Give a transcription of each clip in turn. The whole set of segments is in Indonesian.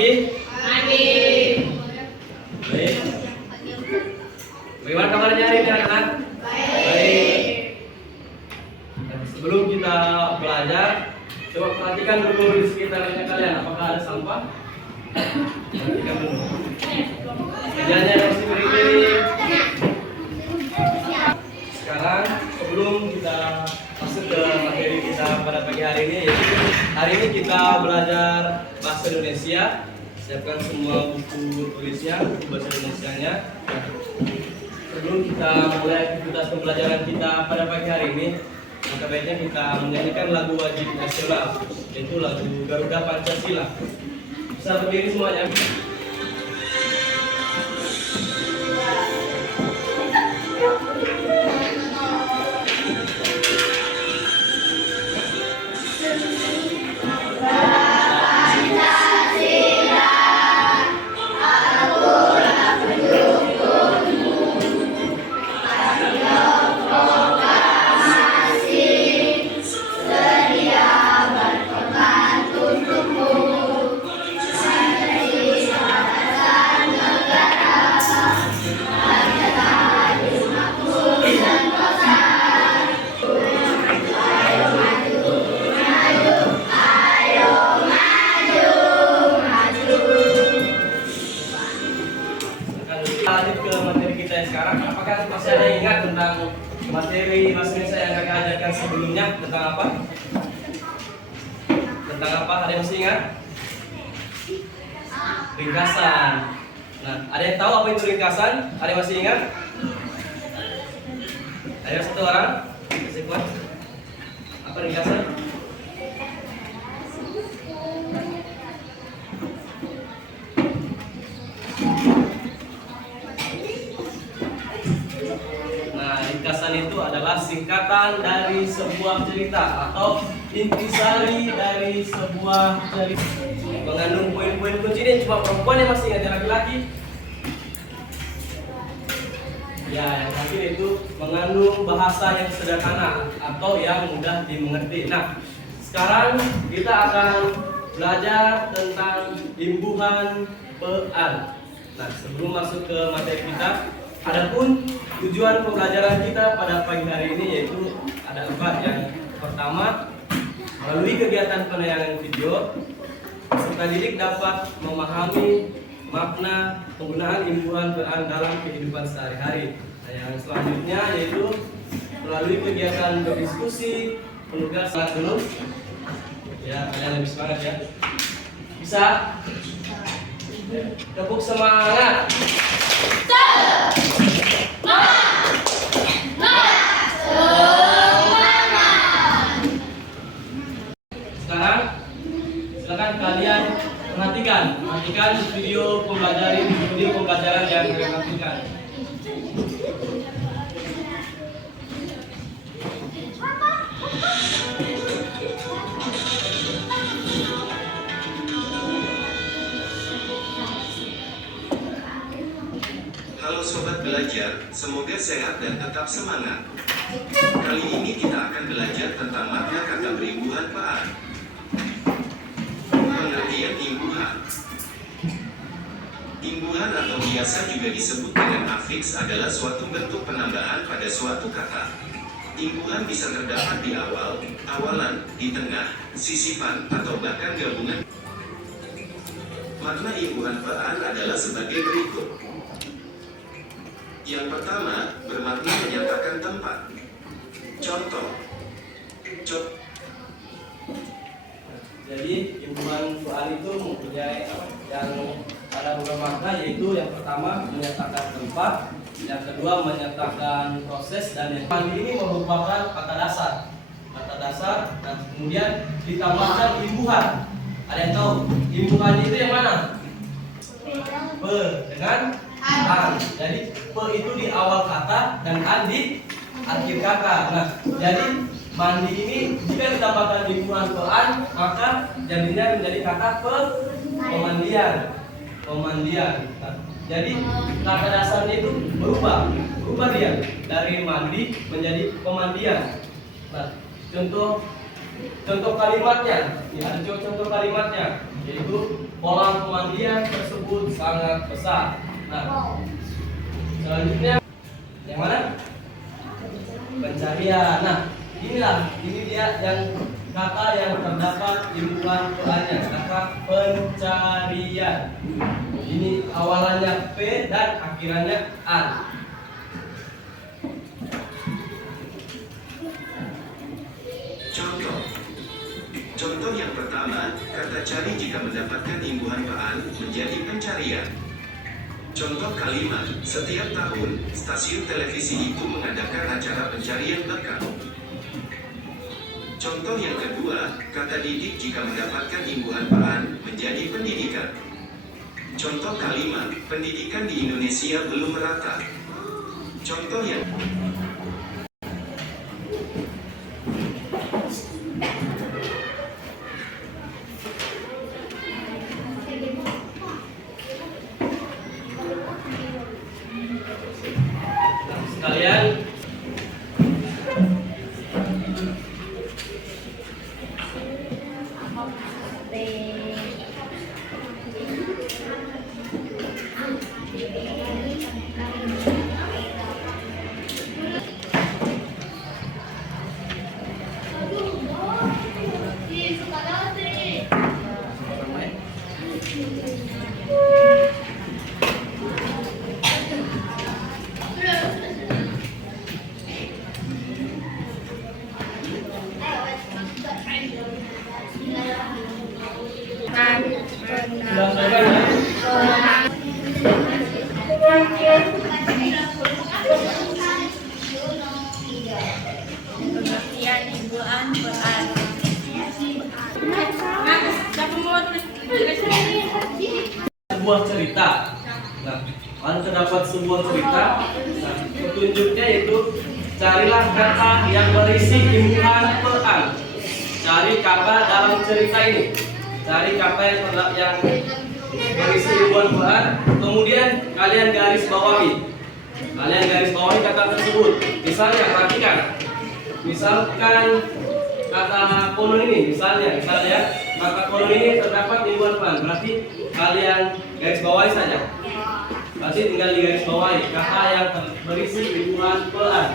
pagi. Pagi. Baik. Bagaimana kabarnya hari ini anak-anak? Baik. Sebelum kita belajar, coba perhatikan dulu di sekitarnya kalian. Apakah ada sampah? Perhatikan dulu. Mejanya masih berdiri. Sekarang sebelum kita masuk ke materi kita pada pagi hari ini, yaitu hari ini kita belajar bahasa Indonesia. Siapkan semua buku tulisnya, buku bahasa Indonesianya. Sebelum kita mulai aktivitas pembelajaran kita pada pagi hari ini, maka baiknya kita menyanyikan lagu wajib nasional, yaitu lagu Garuda Pancasila. Bisa berdiri semuanya. Lanjut ke materi kita yang sekarang. Apakah masih ada yang ingat tentang materi bahasa Indonesia yang kakak ajarkan sebelumnya? Tentang apa? Tentang apa? Ada yang masih ingat? Ringkasan. Nah, ada yang tahu apa itu ringkasan? Ada yang masih ingat? Ada satu orang? Masih kuat? Apa ringkasan? Ringkasan itu adalah singkatan dari sebuah cerita atau intisari dari sebuah cerita, mengandung poin-poin kunci. Ini cuma perempuan yang masih ingat, laki-laki ya, yang terakhir itu mengandung bahasa yang sederhana atau yang mudah dimengerti. Nah, sekarang kita akan belajar tentang imbuhan pean. Nah, sebelum masuk ke materi kita, adapun tujuan pembelajaran kita pada pagi hari ini yaitu ada 4. Yang pertama, melalui kegiatan penayangan video, peserta didik dapat memahami makna penggunaan imbuhan pean dalam kehidupan sehari-hari. Nah, yang selanjutnya yaitu melalui kegiatan berdiskusi, penugasan dulu. Ya, kalian lebih semangat ya. Bisa? Tepuk semangat. Sekarang silakan kalian perhatikan video pembelajaran yang kalian nantikan. Halo Sobat Belajar, semoga sehat dan tetap semangat. Kali ini kita akan belajar tentang makna kata berimbuhan pean. Pengertian imbuhan. Imbuhan atau biasa juga disebut dengan afiks adalah suatu bentuk penambahan pada suatu kata. Imbuhan bisa terdapat di awal, awalan, di tengah, sisipan, atau bahkan gabungan. Makna imbuhan pean adalah sebagai berikut. Yang pertama, bermakna menyatakan tempat. Contoh. Jadi imbuhan pean itu mempunyai yang ada beberapa makna, yaitu yang pertama menyatakan tempat, yang kedua menyatakan proses, dan yang ketiga ini merupakan kata dasar. Dan kemudian ditambahkan imbuhan. Ada yang tahu imbuhan itu yang mana? Pe dengan an. Jadi pe itu di awal kata dan an di akhir kata. Nah, jadi mandi ini jika ditambahkan imbuhan pean, maka jadinya menjadi kata pemandian. Nah, jadi kata dasarnya itu berubah dia dari mandi menjadi pemandian. Nah, contoh kalimatnya, ya, ada contoh kalimatnya, yaitu kolam pemandian tersebut sangat besar. Nah, selanjutnya yang mana? Pencarian. Nah, ini dia yang kata yang terdapat imbuhan P-nya, kata pencarian. Ini awalannya P dan akhirannya an. Contoh yang pertama, kata cari jika mendapatkan imbuhan pean menjadi pencarian. Contoh kalimat, setiap tahun, stasiun televisi itu mengadakan acara pencarian bakat. Contoh yang kedua, kata didik jika mendapatkan imbuhan pean menjadi pendidikan. Contoh kalimat, pendidikan di Indonesia belum merata. Contoh yang sekalian, sudah selesai ya? Pengertian imbuhan pean. Sebuah cerita. Nah, kalau terdapat sebuah cerita, nah, petunjuknya itu carilah kata yang berisi imbuhan pean. Cari kata dalam cerita ini. Cari kata yang berisi imbuhan pean, kemudian kalian garis bawahi. Kalian garis bawahi kata tersebut. Misalnya, perhatikan. Misalkan kata kolon ini, misalnya kata kolon ini terdapat imbuhan pean. Berarti kalian garis bawahi saja. Berarti tinggal di garis bawahi kata yang berisi imbuhan pean.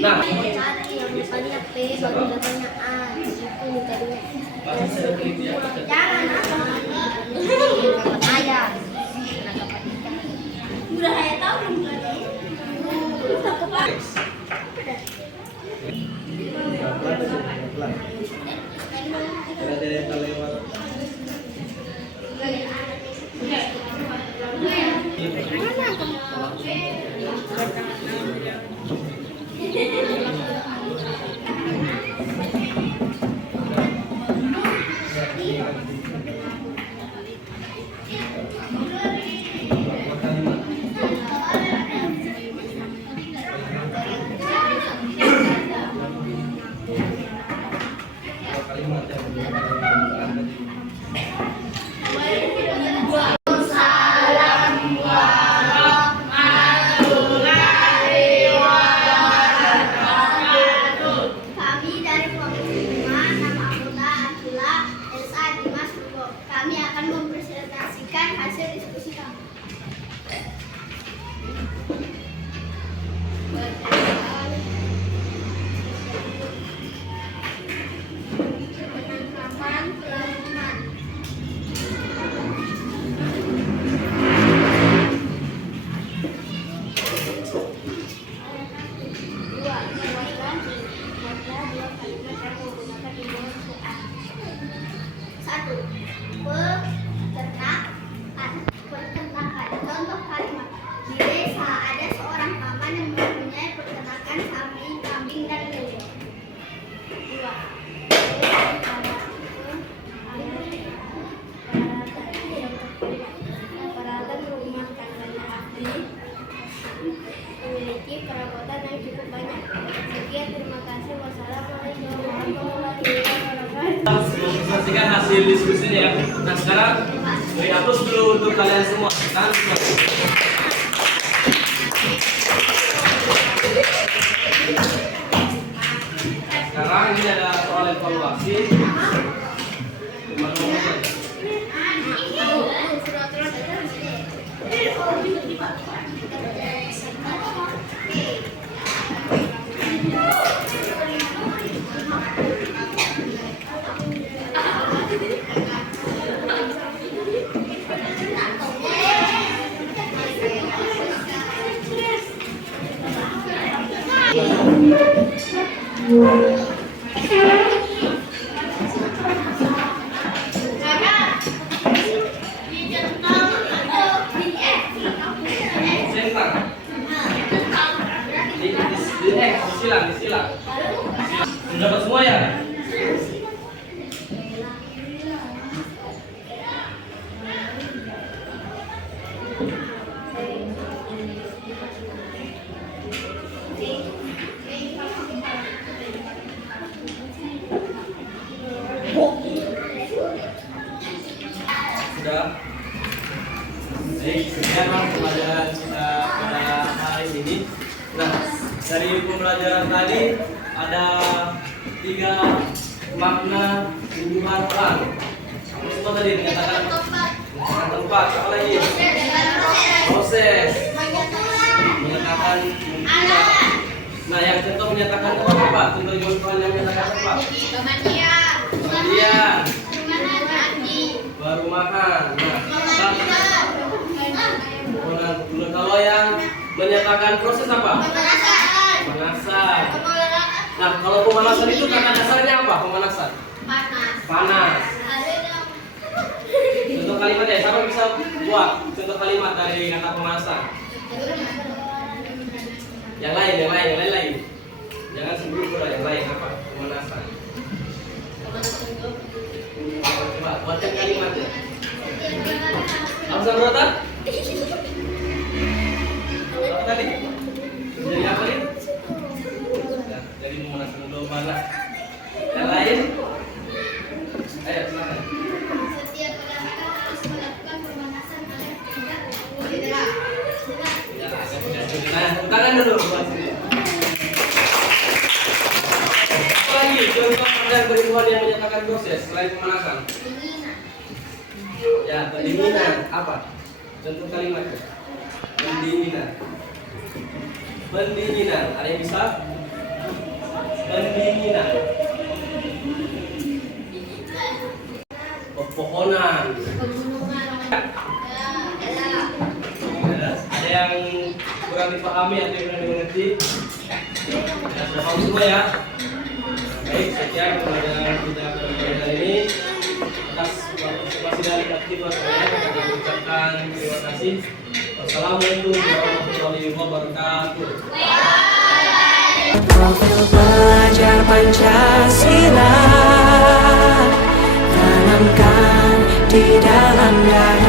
Nah, yang depannya P, baru depannya A, itu tadinya. Jangan ayah. Udah saya tahu belum kami akan mempresentasikan hasil diskusi kami. Penangkapan pelakuan. Satu, peternakan. Contoh kalimat, di desa ada seorang paman yang mempunyai peternakan sapi, kambing, dan lele. Dua, peralatan rumah tangganya Abdi memiliki perabotan yang cukup banyak. Sekian, terima kasih. Wassalamualaikum warahmatullahi wabarakatuh. Saksikan hasil diskusinya ya. Nah, sekarang beri aplaus dulu untuk kalian semua. Sekarang ini ada soal evaluasi. Cuma ngomong saja. pelajaran tadi ada 3 makna tumbuhan peran. Apa semua tadi menyatakan tempat, apa lagi? Proses, menyatakan tempat. Nah, yang contoh menyatakan tempat apa? Contoh yang menyatakan tempat. Kemudian perumahan. Nah, kalau yang menyatakan proses apa? Pemanasan. Nah, kalau pemanasan itu kata dasarnya apa? Pemanasan? Panas. Contoh kalimatnya, siapa bisa buat contoh kalimat dari kata pemanasan? Yang lain. Jangan sembunyi yang lain apa? Pemanasan. Coba buatkan kalimatnya. Langsung rota? Apa tadi? Jadi apa nih? Nah, jadi memanaskan dulu mana? Yang lain? Ayo silakan. Setiap orang harus melakukan pemanasan oleh tidak Ya, nah, tangan dulu buat sini. Apa lagi contoh dan berhubungan yang menyatakan proses selain pemanasan? Ya, pendinginan apa? Contoh kalimatnya. Pendinginan. Ada yang bisa? Pendinginan. Pepohonan. Ada yang kurang dipahami atau yang kurang dimengerti? Sudah paham semua ya? Baik, sekian pelajaran kita pada hari ini. Atas partisipasi dari aktif saya, kami ucapkan terima kasih. Wassalamualaikum warahmatullahi wabarakatuh. Profil pelajar Pancasila tanamkan di dalam dada.